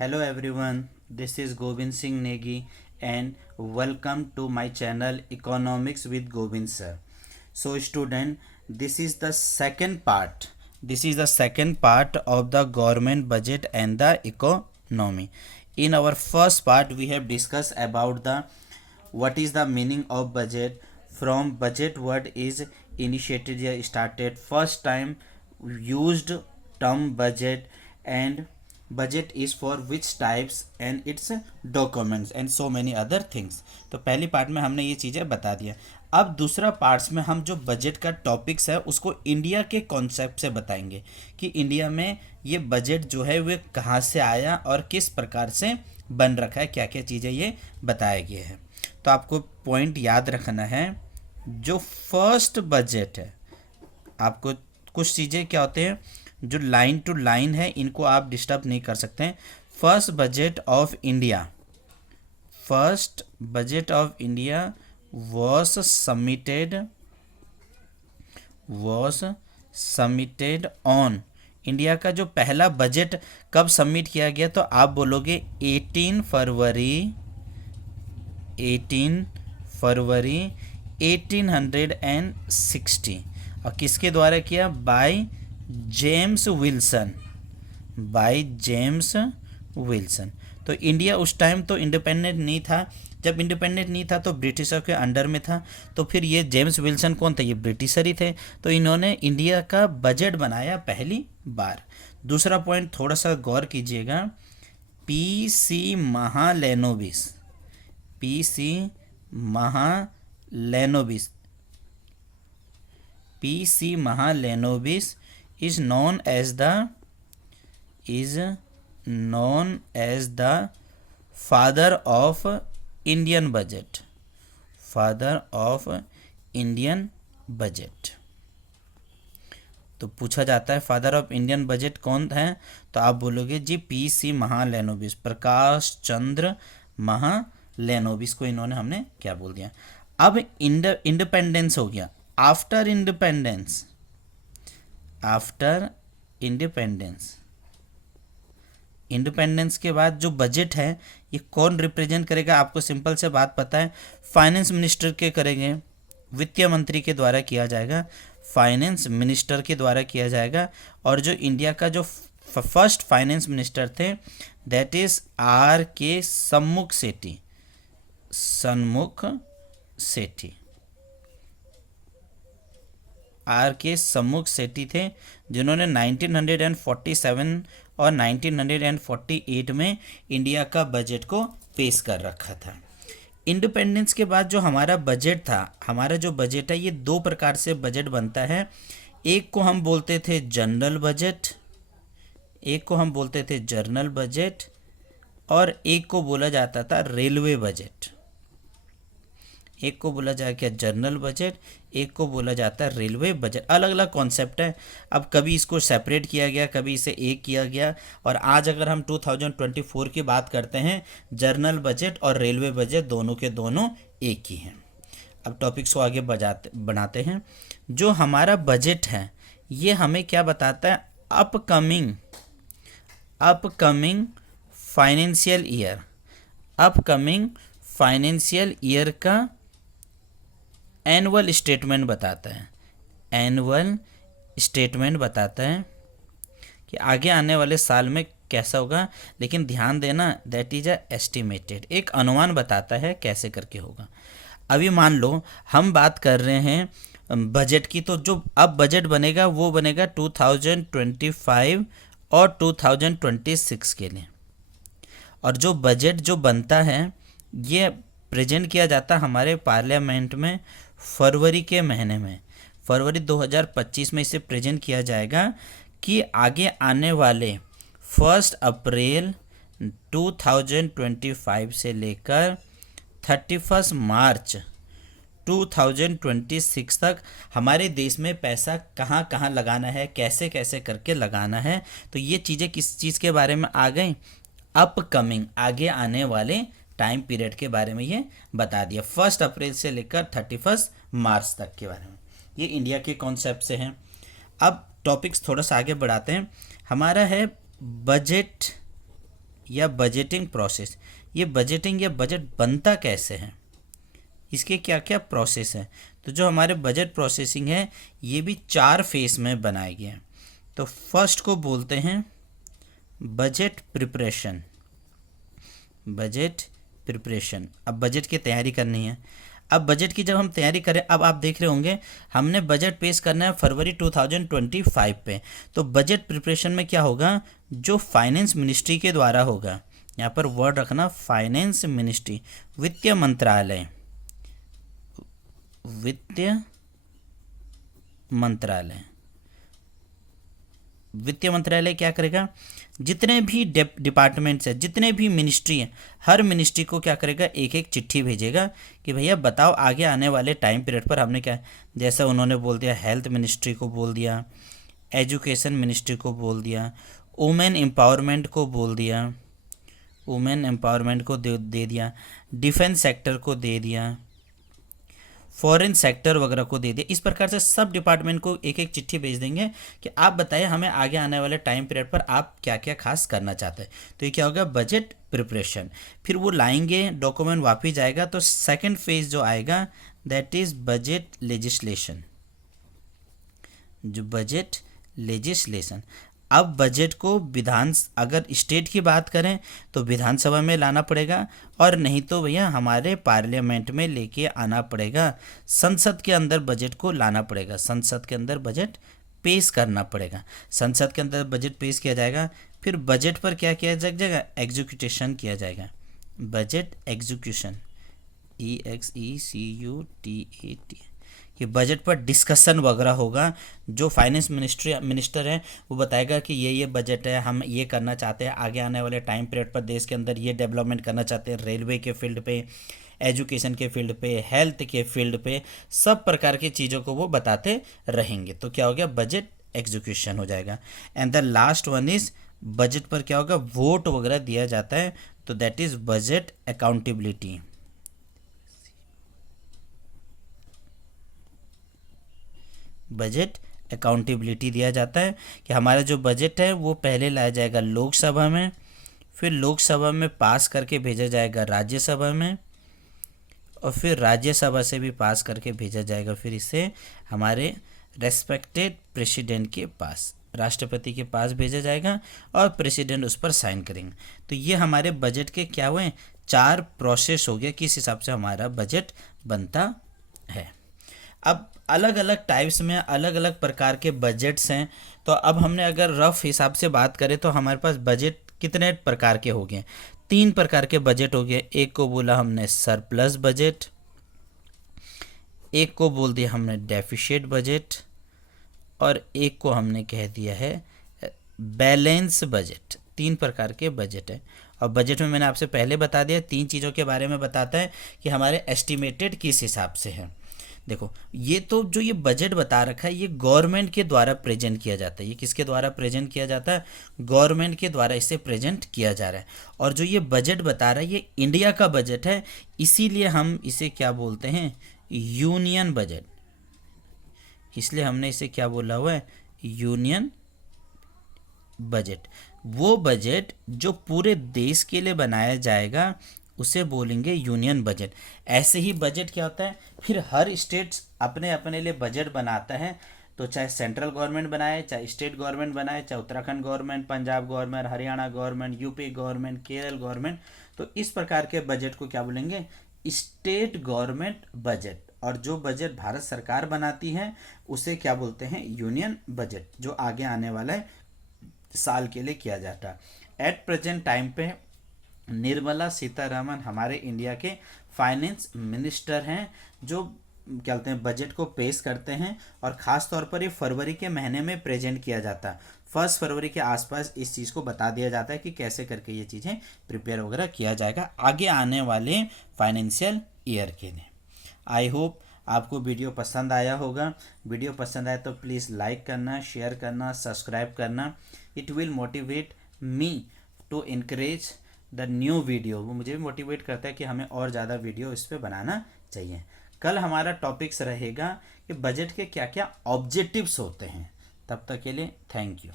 Hello everyone, this is Govind Singh Negi and welcome to my channel Economics with Govind sir. So student, this is the second part. This is the second part of the government budget and the economy. In our first part we have discussed about the what is the meaning of budget. From budget word is initiated or started first time used term budget, and budget is for which types and its documents and so many other things. तो पहली part में हमने ये चीज़ें बता दिया. अब दूसरा पार्ट्स में हम जो बजट का टॉपिक्स है उसको इंडिया के कॉन्सेप्ट से बताएंगे कि इंडिया में ये बजट जो है वो कहाँ से आया और किस प्रकार से बन रखा है, क्या क्या चीज़ें ये बताया गया है. तो आपको पॉइंट याद रखना है. जो फर्स्ट बजट है, आपको कुछ चीज़ें क्या होते हैं जो लाइन टू लाइन है इनको आप डिस्टर्ब नहीं कर सकते हैं. First budget of India, first budget of India was submitted on. India का जो पहला बजट कब सबमिट किया गया, तो आप बोलोगे 18 फरवरी 1860. और किसके द्वारा किया? By James Wilson. तो इंडिया उस टाइम तो इंडिपेंडेंट नहीं था. जब इंडिपेंडेंट नहीं था तो ब्रिटिशर के अंडर में था. तो फिर ये जेम्स विल्सन कौन थे? ये ब्रिटिशर ही थे. तो इन्होंने इंडिया का बजट बनाया पहली बार. दूसरा पॉइंट थोड़ा सा गौर कीजिएगा. P C Mahalanobis is known as the father of Indian budget. तो पूछा जाता है फादर ऑफ इंडियन बजट कौन है, तो आप बोलोगे जी पीसी महालेनोबिस, प्रकाश चंद्र महालेनोबिस को इन्होंने हमने क्या बोल दिया. अब इंडिपेंडेंस हो गया. आफ्टर इंडिपेंडेंस के बाद जो बजट है ये कौन रिप्रेजेंट करेगा? आपको सिंपल से बात पता है, फाइनेंस मिनिस्टर के करेंगे, वित्तीय मंत्री के द्वारा किया जाएगा, फाइनेंस मिनिस्टर के द्वारा किया जाएगा. और जो इंडिया का जो फर्स्ट फाइनेंस मिनिस्टर थे दैट इज आर के सन्मुख सेठी थे, जिन्होंने 1947 और 1948 में इंडिया का बजट को पेश कर रखा था. इंडिपेंडेंस के बाद जो हमारा बजट था, हमारा जो बजट है ये दो प्रकार से बजट बनता है. एक को हम बोलते थे जनरल बजट, और एक को बोला जाता था रेलवे बजट. एक को बोला जाएगा जनरल बजट, एक को बोला जाता है रेलवे बजट. अलग अलग कॉन्सेप्ट है. अब कभी इसको सेपरेट किया गया, कभी इसे एक किया गया. और आज अगर हम 2024 की बात करते हैं, जनरल बजट और रेलवे बजट दोनों के दोनों एक ही हैं. अब टॉपिक्स को आगे बढ़ाते हैं. जो हमारा बजट है ये हमें क्या बताता है? अपकमिंग फाइनेंशियल ईयर का एनुअल स्टेटमेंट बताता है कि आगे आने वाले साल में कैसा होगा. लेकिन ध्यान देना दैट इज एस्टिमेटेड, एक अनुमान बताता है कैसे करके होगा. अभी मान लो हम बात कर रहे हैं बजट की, तो जो अब बजट बनेगा वो बनेगा 2025 और 2026 के लिए. और जो बजट जो बनता है ये प्रेजेंट किया जाता हमारे पार्लियामेंट में फरवरी के महीने में, फरवरी 2025 में इसे प्रेजेंट किया जाएगा कि आगे आने वाले 1 अप्रैल 2025 से लेकर 31 मार्च 2026 तक हमारे देश में पैसा कहाँ कहाँ लगाना है, कैसे कैसे करके लगाना है. तो ये चीज़ें किस चीज़ के बारे में आ गई? अपकमिंग, आगे आने वाले टाइम पीरियड के बारे में ये बता दिया. 1 अप्रैल से लेकर 31 मार्च तक के बारे में. ये इंडिया के कॉन्सेप्ट से हैं. अब टॉपिक्स थोड़ा सा आगे बढ़ाते हैं. हमारा है बजट या बजटिंग प्रोसेस, ये बजटिंग या बजट बनता कैसे है, इसके क्या क्या प्रोसेस हैं। तो जो हमारे बजट प्रोसेसिंग है ये भी 4 फेस में बनाए गए हैं। तो फर्स्ट को बोलते हैं बजट प्रिपरेशन। बजट प्रिपरेशन, अब बजट की तैयारी करनी है। अब बजट की जब हम तैयारी करें, अब आप देख रहे होंगे हमने बजट पेश करना है फरवरी 2025 पे। तो बजट प्रिपरेशन में क्या होगा, जो फाइनेंस मिनिस्ट्री के द्वारा होगा, यहाँ पर वर्ड रखना फाइनेंस मिनिस्ट्री, वित्त मंत्रालय, वित्त मंत्रालय, वित्तीय मंत्रालय क्या करेगा, जितने भी डिपार्टमेंट्स हैं, जितने भी मिनिस्ट्री हैं, हर मिनिस्ट्री को क्या करेगा, एक एक चिट्ठी भेजेगा कि भैया बताओ आगे आने वाले टाइम पीरियड पर हमने क्या, जैसा उन्होंने बोल दिया हेल्थ मिनिस्ट्री को बोल दिया, एजुकेशन मिनिस्ट्री को बोल दिया, वुमेन एम्पावरमेंट को बोल दिया, वुमेन एम्पावरमेंट को दे दिया, डिफेंस सेक्टर को दे दिया, फॉरेन सेक्टर वगैरह को दे दिया। इस प्रकार से सब डिपार्टमेंट को एक एक चिट्ठी भेज देंगे कि आप बताइए हमें आगे आने वाले टाइम पीरियड पर आप क्या क्या खास करना चाहते हैं। तो ये क्या होगा, बजट प्रिपरेशन। फिर वो लाएंगे, डॉक्यूमेंट वापस जाएगा, तो सेकंड फेज जो आएगा दैट इज बजट लेजिस्लेशन। जो बजट लेजिस्लेशन, अब बजट को अगर स्टेट की बात करें तो विधानसभा में लाना पड़ेगा, और नहीं तो भैया हमारे पार्लियामेंट में लेके आना पड़ेगा, संसद के अंदर बजट को लाना पड़ेगा, संसद के अंदर बजट पेश करना पड़ेगा, संसद के अंदर बजट पेश किया जाएगा। फिर बजट पर क्या किया जाएगा, एग्जीक्यूशन किया जाएगा, बजट एग्जीक्यूशन, EXECUTAT, कि बजट पर डिस्कशन वगैरह होगा। जो फाइनेंस मिनिस्टर हैं वो बताएगा कि ये बजट है, हम ये करना चाहते हैं, आगे आने वाले टाइम पीरियड पर देश के अंदर ये डेवलपमेंट करना चाहते हैं, रेलवे के फील्ड पे, एजुकेशन के फील्ड पे, हेल्थ के फील्ड पे, सब प्रकार की चीज़ों को वो बताते रहेंगे। तो क्या हो गया, बजट एग्जीक्यूशन हो जाएगा। And the last one is budget पर क्या होगा, वोट वगैरह दिया जाता है, तो that is budget accountability. Budget accountability दिया जाता है कि हमारा जो बजट है वो पहले लाया जाएगा लोकसभा में, फिर लोकसभा में पास करके भेजा जाएगा राज्यसभा में, और फिर राज्यसभा से भी पास करके भेजा जाएगा फिर इसे हमारे रेस्पेक्टेड प्रेसिडेंट के पास, राष्ट्रपति के पास भेजा जाएगा, और प्रेसिडेंट उस पर साइन करेंगे। तो ये हमारे बजट के क्या हुए, 4 प्रोसेस हो गया किस हिसाब से हमारा बजट बनता है। अब अलग अलग टाइप्स में अलग अलग प्रकार के बजट्स हैं। तो अब हमने अगर रफ हिसाब से बात करें तो हमारे पास बजट कितने प्रकार के हो गए, 3 प्रकार के बजट हो गए। एक को बोला हमने सरप्लस बजट, एक को बोल दिया हमने डेफिशिट बजट, और एक को हमने कह दिया है बैलेंस बजट। 3 प्रकार के बजट है। और बजट में मैंने आपसे पहले बता दिया 3 चीज़ों के बारे में बताता है कि हमारे एस्टिमेटेड किस हिसाब से है। देखो ये तो जो ये बजट बता रखा है ये गवर्नमेंट के द्वारा प्रेजेंट किया जाता है। ये किसके द्वारा प्रेजेंट किया जाता है, गवर्नमेंट के द्वारा इसे प्रेजेंट किया जा रहा है। और जो ये बजट बता रहा है ये इंडिया का बजट है, इसीलिए हम इसे क्या बोलते हैं, यूनियन बजट। इसलिए हमने इसे क्या बोला हुआ है, यूनियन बजट। वो बजट जो पूरे देश के लिए बनाया जाएगा उसे बोलेंगे यूनियन बजट। ऐसे ही बजट क्या होता है, फिर हर स्टेट्स अपने अपने लिए बजट बनाता है। तो चाहे सेंट्रल गवर्नमेंट बनाए, चाहे स्टेट गवर्नमेंट बनाए, चाहे Uttarakhand government, Punjab government, Haryana government, UP government, Kerala government, तो इस प्रकार के बजट को क्या बोलेंगे, स्टेट गवर्नमेंट बजट। और जो बजट भारत सरकार बनाती है उसे क्या बोलते हैं, यूनियन बजट, जो आगे आने वाला है साल के लिए किया जाता है। एट प्रेजेंट टाइम पे निर्मला सीतारमण हमारे इंडिया के फाइनेंस मिनिस्टर हैं, जो क्या बोलते हैं बजट को पेश करते हैं। और ख़ास तौर पर ये फरवरी के महीने में प्रेजेंट किया जाता है। 1 फरवरी के आसपास इस चीज़ को बता दिया जाता है कि कैसे करके ये चीज़ें प्रिपेयर वगैरह किया जाएगा आगे आने वाले फाइनेंशियल ईयर के लिए। आई होप आपको वीडियो पसंद आया होगा। वीडियो पसंद आया तो प्लीज़ लाइक करना, शेयर करना, सब्सक्राइब करना। It will motivate me to encourage the new video. वो मुझे भी मोटिवेट करता है कि हमें और ज़्यादा वीडियो इस पर बनाना चाहिए। कल हमारा टॉपिक्स रहेगा कि बजट के क्या क्या ऑब्जेक्टिव्स होते हैं। तब तक के लिए थैंक यू।